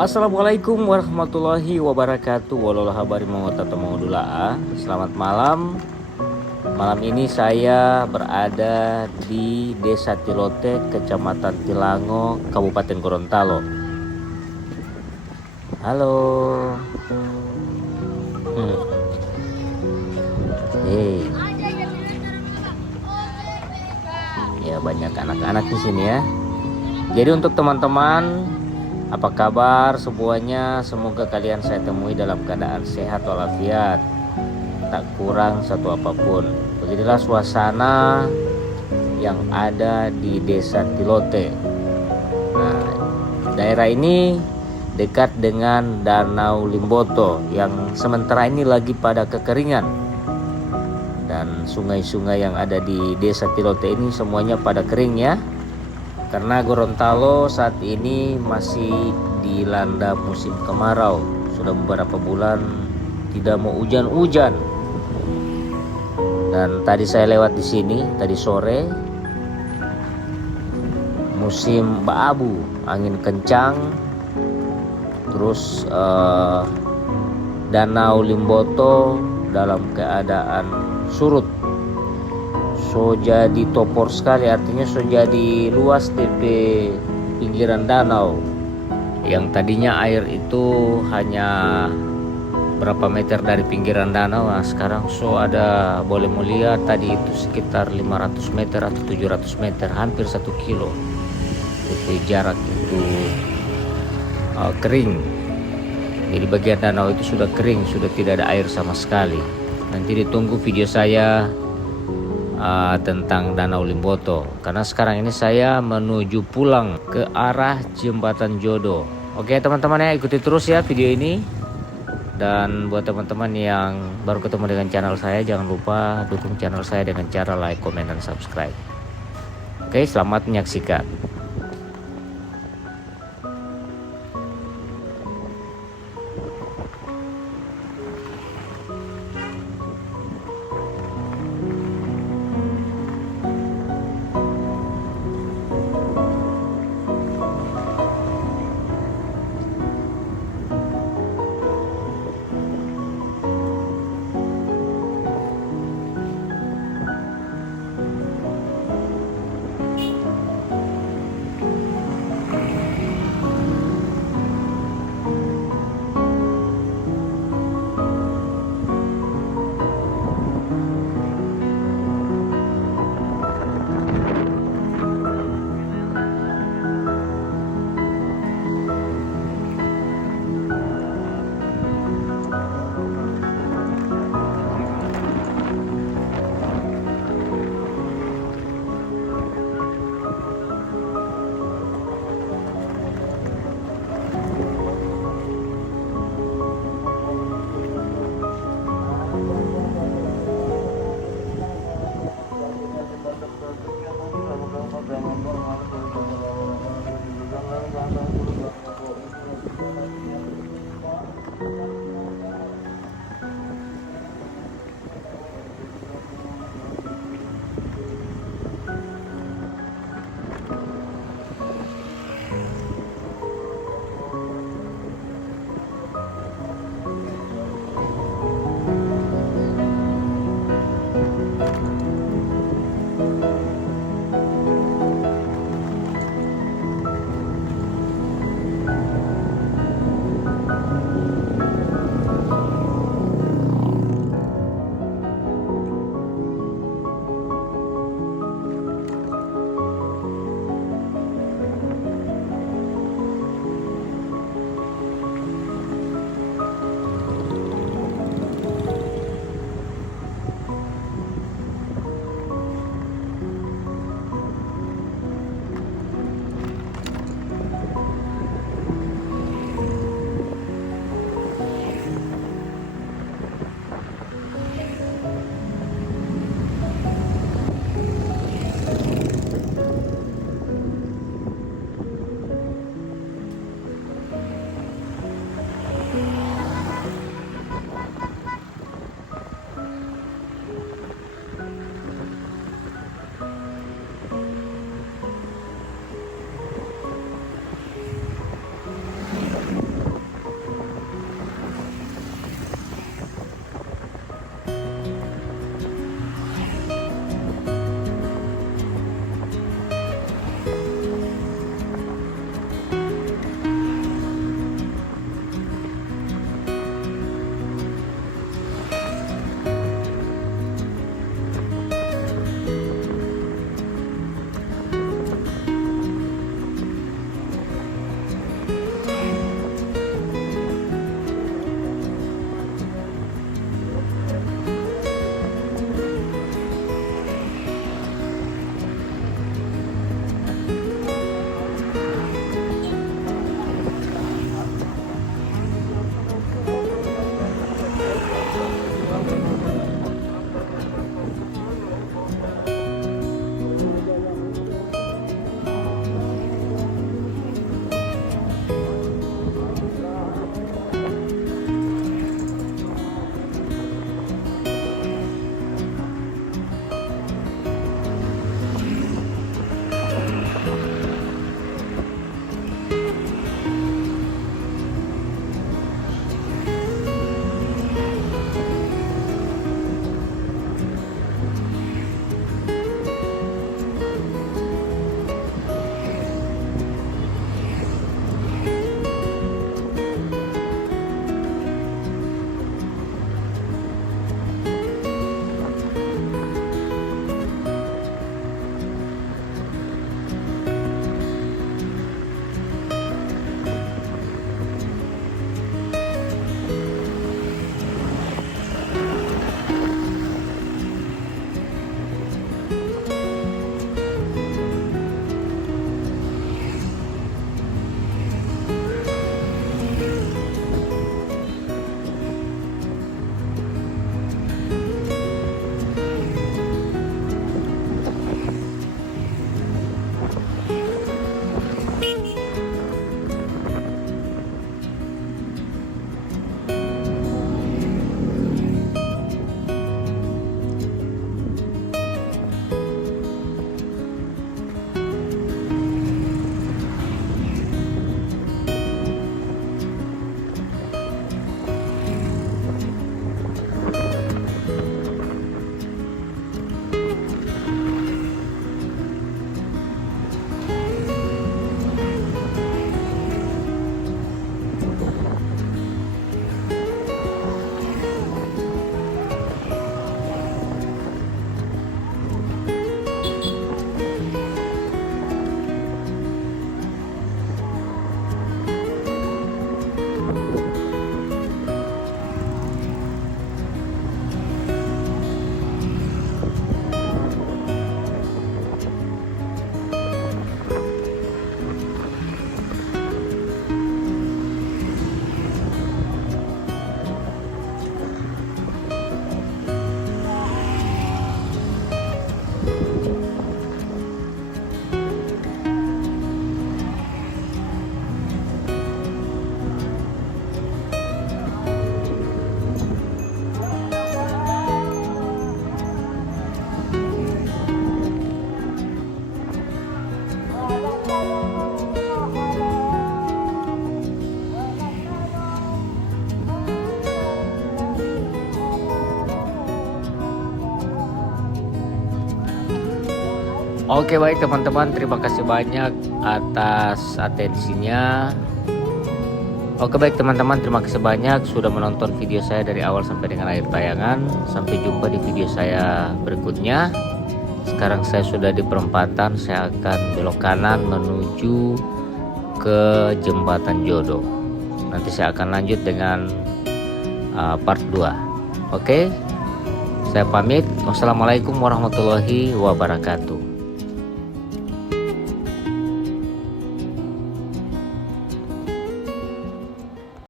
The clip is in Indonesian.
Assalamualaikum warahmatullahi wabarakatuh. Walau habari dula. Selamat malam. Malam ini saya berada di Desa Tilote, Kecamatan Tilango, Kabupaten Gorontalo. Halo. Hey. Ya, banyak anak-anak di sini ya. Jadi untuk teman-teman, apa kabar semuanya? Semoga kalian saya temui dalam keadaan sehat walafiat, tak kurang satu apapun. Beginilah suasana yang ada di Desa Tilote. Nah, daerah ini dekat dengan Danau Limboto yang sementara ini lagi pada kekeringan. Dan sungai-sungai yang ada di Desa Tilote ini semuanya pada kering ya. Karena Gorontalo saat ini masih dilanda musim kemarau. Sudah beberapa bulan tidak mau hujan-hujan. Dan tadi saya lewat di sini tadi sore, musim baabu, angin kencang. Terus Danau Limboto dalam keadaan surut. So jadi topor sekali, artinya so jadi luas DP pinggiran danau. Yang tadinya air itu hanya berapa meter dari pinggiran danau, nah sekarang so ada, boleh melihat tadi itu sekitar 500 meter atau 700 meter, hampir 1 kilo. DP jarak itu kering. Jadi bagian danau itu sudah kering, sudah tidak ada air sama sekali. Nanti ditunggu video saya tentang Danau Limboto, karena sekarang ini saya menuju pulang ke arah Jembatan Jodoh. Oke teman-teman ya, ikuti terus ya video ini. Dan buat teman-teman yang baru ketemu dengan channel saya, jangan lupa dukung channel saya dengan cara like, komen, dan subscribe. Oke, selamat menyaksikan. Oke baik teman-teman, terima kasih banyak atas atensinya. Oke baik teman-teman, terima kasih banyak sudah menonton video saya dari awal sampai dengan akhir tayangan. Sampai jumpa di video saya berikutnya. Sekarang saya sudah di perempatan, saya akan belok kanan menuju ke Jembatan Jodoh. Nanti saya akan lanjut dengan part 2. Oke, saya pamit. Wassalamualaikum warahmatullahi wabarakatuh.